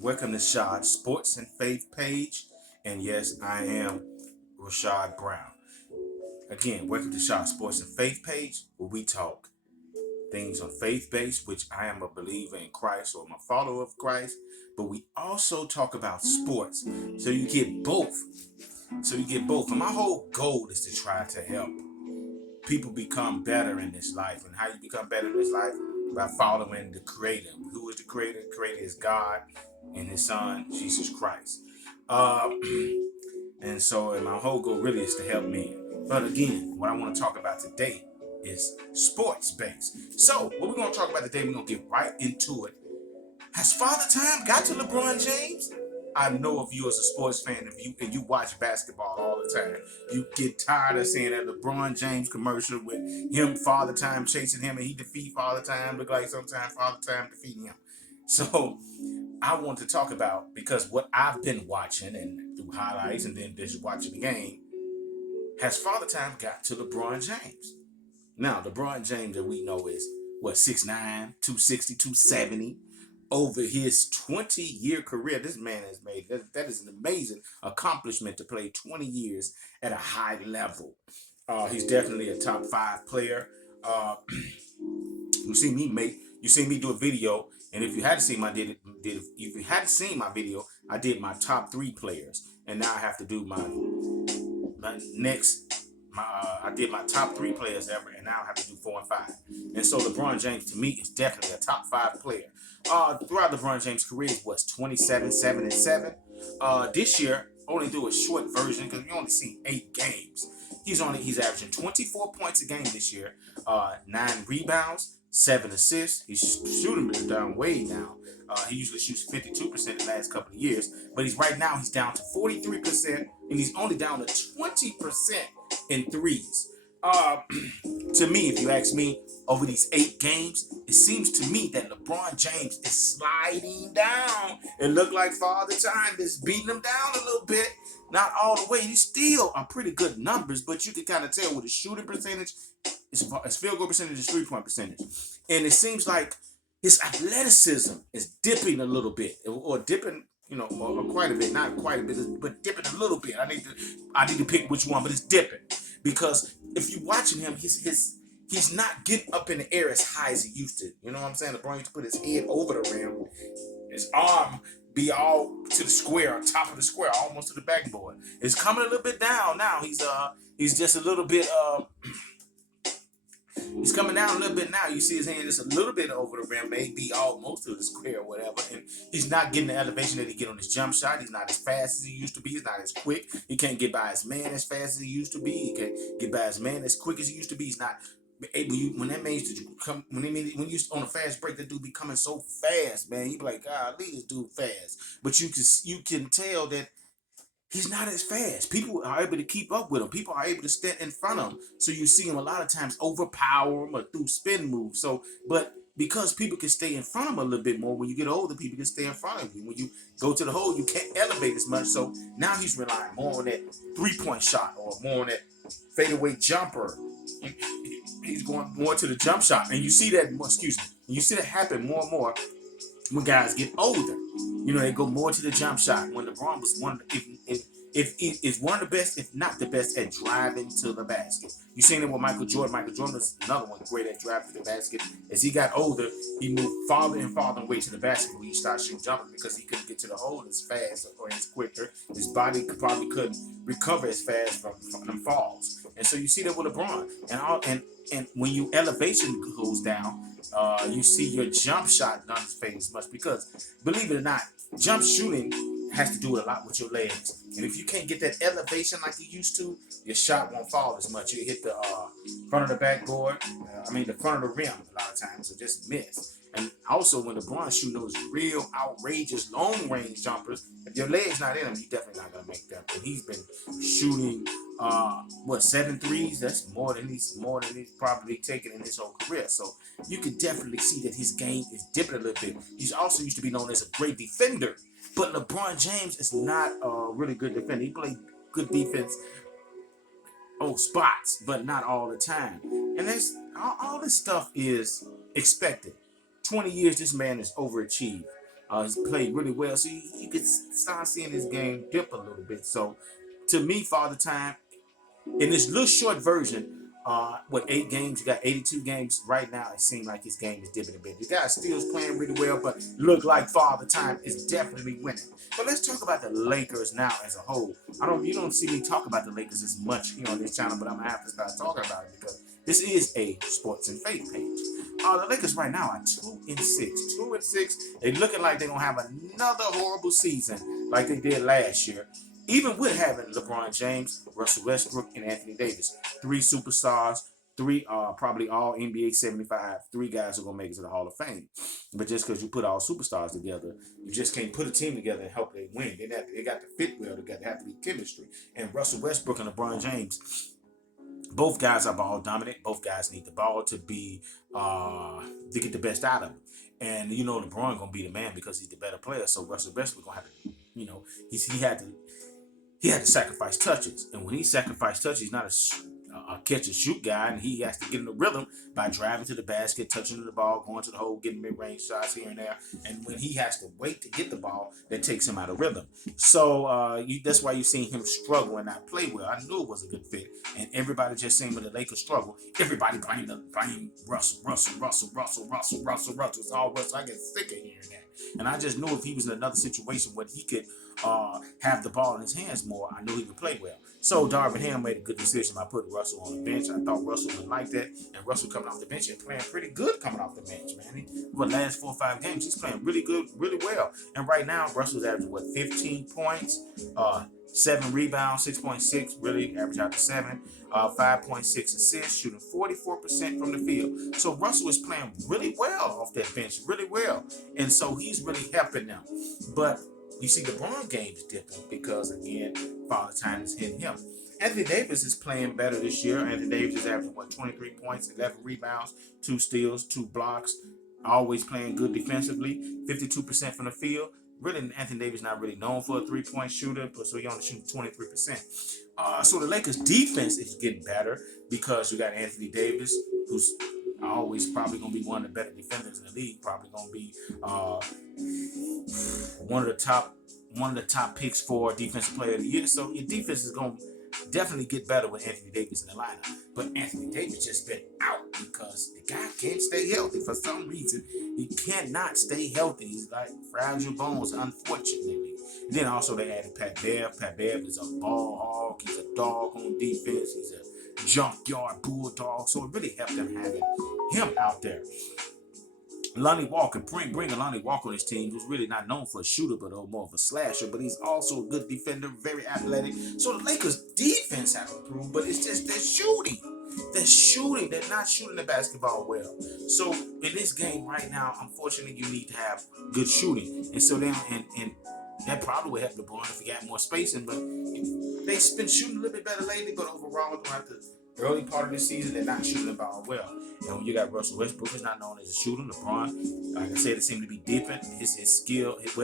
Welcome to Shad Sports and Faith page. And yes, I am Rashad Brown. Again, welcome to Shad Sports and Faith page, where we talk things on faith based, which I am a believer in Christ or I'm a follower of Christ. But we also talk about sports. So you get both. And my whole goal is to try to help people become better in this life. And how you become better in this life? By following the Creator. Who is the Creator? The Creator is God and His Son, Jesus Christ. And my whole goal really is to help men. But again, what I want to talk about today is sports based. So what we're going to talk about today, we're going to get right into it. Has Father Time got to LeBron James? I know if you as a sports fan, if you watch basketball all the time, you get tired of seeing that LeBron James commercial with him, Father Time chasing him, and he defeat Father Time. Look like sometimes Father Time defeating him. So I want to talk about, because what I've been watching and through highlights and then just watching the game, has Father Time got to LeBron James? Now, LeBron James that we know is, 6'9", 260, 270. Over his 20-year career, this man has made, that is an amazing accomplishment to play 20 years at a high level. He's definitely a top 5 player. You see me do a video, and if you hadn't seen my video, I did my top 3 players, and now I have to do I did my top 3 players ever, and now I have to do 4 and 5. And so LeBron James, to me, is definitely a top 5 player. Throughout LeBron James' career, it was 27, 7, and 7. This year, only do a short version because we only see 8 games. He's averaging 24 points a game this year, 9 rebounds, 7 assists. He's shooting down way now. He usually shoots 52% the last couple of years, but he's down to 43%, and he's only down to 20% in threes. To me, if you ask me, over these 8 games, it seems to me that LeBron James is sliding down. It looked like Father Time is beating him down a little bit. Not all the way. He's still on pretty good numbers, but you can kind of tell with his shooting percentage, his field goal percentage, his 3-point percentage. And it seems like his athleticism is dipping a little bit, or dipping, or quite a bit, not quite a bit, but dipping a little bit. I need to pick which one, but it's dipping. Because if you're watching him, he's not getting up in the air as high as he used to. You know what I'm saying? LeBron used to put his head over the rim, his arm be all to the square, on top of the square, almost to the backboard. It's coming a little bit down now. He's just a little bit he's coming down a little bit now. You see his hand just a little bit over the rim, maybe almost to the square or whatever. And he's not getting the elevation that he get on his jump shot. He's not as fast as he used to be. He's not as quick. He can't get by his man as fast as he used to be. He can't get by his man as quick as he used to be. He's not able. When that man used to come, when you on a fast break, that dude be coming so fast, man. You be like, God, leave this dude fast. But you can tell that he's not as fast. People are able to keep up with him. People are able to stand in front of him. So you see him a lot of times overpower him or through spin moves. But because people can stay in front of him a little bit more, when you get older, people can stay in front of you. When you go to the hole, you can't elevate as much. So now he's relying more on that 3-point shot or more on that fadeaway jumper. He's going more to the jump shot. And you see that, you see that happen more and more when guys get older. They go more to the jump shot. When LeBron was one of the best, if not the best, at driving to the basket. You seen it with Michael Jordan. Michael Jordan was another one great at driving to the basket. As he got older, he moved farther and farther away to the basket when he started shooting jumpers because he couldn't get to the hole as fast or as quicker. His body probably couldn't recover as fast from them falls. And so you see that with LeBron. And when your elevation goes down, you see your jump shot not fade as much because, believe it or not, jump shooting has to do a lot with your legs. And if you can't get that elevation like you used to, your shot won't fall as much. You hit the front of the backboard, the front of the rim a lot of times, or just miss. And also when LeBron's shooting those real outrageous long range jumpers, if your leg's not in them, you're definitely not gonna make them. And he's been shooting 7 threes. That's more than he's probably taken in his whole career. So you can definitely see that his game is dipping a little bit. He's also used to be known as a great defender, but LeBron James is not a really good defender. He played good defense spots, but not all the time. And that's all this stuff is expected. 20 years, this man has overachieved. He's played really well, so you could start seeing his game dip a little bit. So, to me, Father Time, in this little short version, with 8 games, you got 82 games right now. It seems like his game is dipping a bit. The guy still is playing really well, but look like Father Time is definitely winning. But let's talk about the Lakers now as a whole. You don't see me talk about the Lakers as much here on this channel, but I'm gonna have to start talking about it because this is a sports and faith page. The Lakers right now are 2-6. 2-6. They looking like they're gonna have another horrible season like they did last year. Even with having LeBron James, Russell Westbrook, and Anthony Davis, 3 superstars, 3 probably all NBA 75, 3 guys who are gonna make it to the Hall of Fame. But just because you put all superstars together, you just can't put a team together and help they win. They got to fit well together. They have to be chemistry. And Russell Westbrook and LeBron James, both guys are ball dominant. Both guys need the ball to be to get the best out of them. And LeBron gonna be the man because he's the better player. So Russell Westbrook gonna have to, he had to sacrifice touches. And when he sacrificed touches, he's not a catch and shoot guy, and he has to get in the rhythm by driving to the basket, touching the ball, going to the hole, getting mid-range shots here and there. And when he has to wait to get the ball, that takes him out of rhythm. So that's why you've seen him struggle and not play well. I knew it was a good fit. And everybody just saying when the Lakers struggle, everybody blame Russell. It's all Russell. I get sick of hearing that. And I just knew if he was in another situation where he could have the ball in his hands more, I knew he would play well. So Darvin Ham made a good decision by putting Russell on the bench. I thought Russell would like that, and Russell coming off the bench and playing pretty good coming off the bench, man. The last 4 or 5 games, he's playing really good, really well. And right now, Russell's averaging 15 points, 7 rebounds, 6.6, really average out to 7, 5.6 assists, shooting 44% from the field. So Russell is playing really well off that bench, really well, and so he's really helping them. But you see LeBron games dipping because, again, Father Time is hitting him. Anthony Davis is playing better this year. Anthony Davis is averaging, 23 points, 11 rebounds, 2 steals, 2 blocks, always playing good defensively, 52% from the field. Really, Anthony Davis not really known for a 3-point shooter, so he only shoots 23%. So the Lakers' defense is getting better because you got Anthony Davis, who's always probably going to be one of the better defenders in the league, probably going to be one of the top picks for Defensive Player of the Year. So your defense is going to definitely get better with Anthony Davis in the lineup. But Anthony Davis just been out because the guy can't stay healthy for some reason. He cannot stay healthy. He's like fragile bones, unfortunately. And then also they added Pat Bev. Pat Bev is a ball hog. He's a dog on defense. He's a junkyard bulldog. So it really helped them having him out there. Lonnie Walker, bring Lonnie Walker on his team, who's really not known for a shooter, but more of a slasher. But he's also a good defender, very athletic. So the Lakers' defense have improved, but it's just their shooting. They're not shooting the basketball well. So in this game right now, unfortunately, you need to have good shooting. And so then, and that probably would help LeBron if he got more spacing. But they've been shooting a little bit better lately, but overall, throughout the early part of the season, they're not shooting the ball well. And when you got Russell Westbrook, he's not known as a shooter. LeBron, like I said, it seemed to be dipping. His skill, his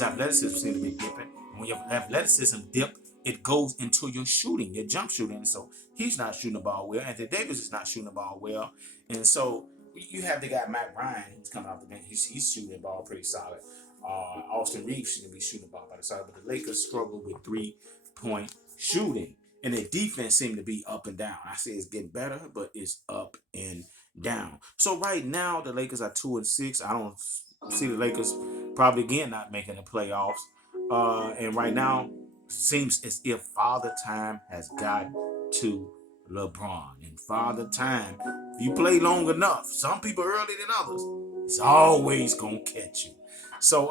athleticism seemed to be dipping. And when your athleticism dip, it goes into your shooting, your jump shooting. So he's not shooting the ball well. Anthony Davis is not shooting the ball well. And so you have the guy Matt Ryan, who's coming off the bench. He's shooting the ball pretty solid. Austin Reeves shouldn't be shooting the ball by the side, but the Lakers struggle with 3-point shooting. And their defense seemed to be up and down. I say it's getting better, but it's up and down. So right now, the Lakers are 2-6. I don't see the Lakers probably again not making the playoffs. And right now, it seems as if Father Time has got to LeBron. And Father Time, if you play long enough, some people earlier than others, it's always going to catch you. So,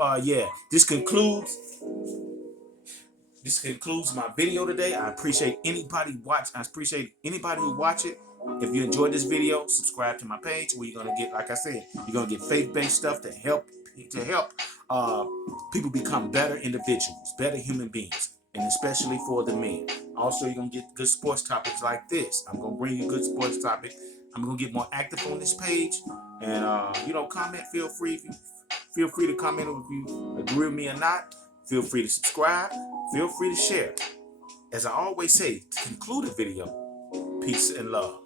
this concludes my video today. I appreciate anybody who watch it. If you enjoyed this video, subscribe to my page where you're gonna get, like I said, you're gonna get faith-based stuff to help people become better individuals, better human beings, and especially for the men. Also, you're gonna get good sports topics like this. I'm gonna bring you good sports topics. I'm gonna get more active on this page, and comment. Feel free to comment if you agree with me or not. Feel free to subscribe. Feel free to share. As I always say, to conclude the video, peace and love.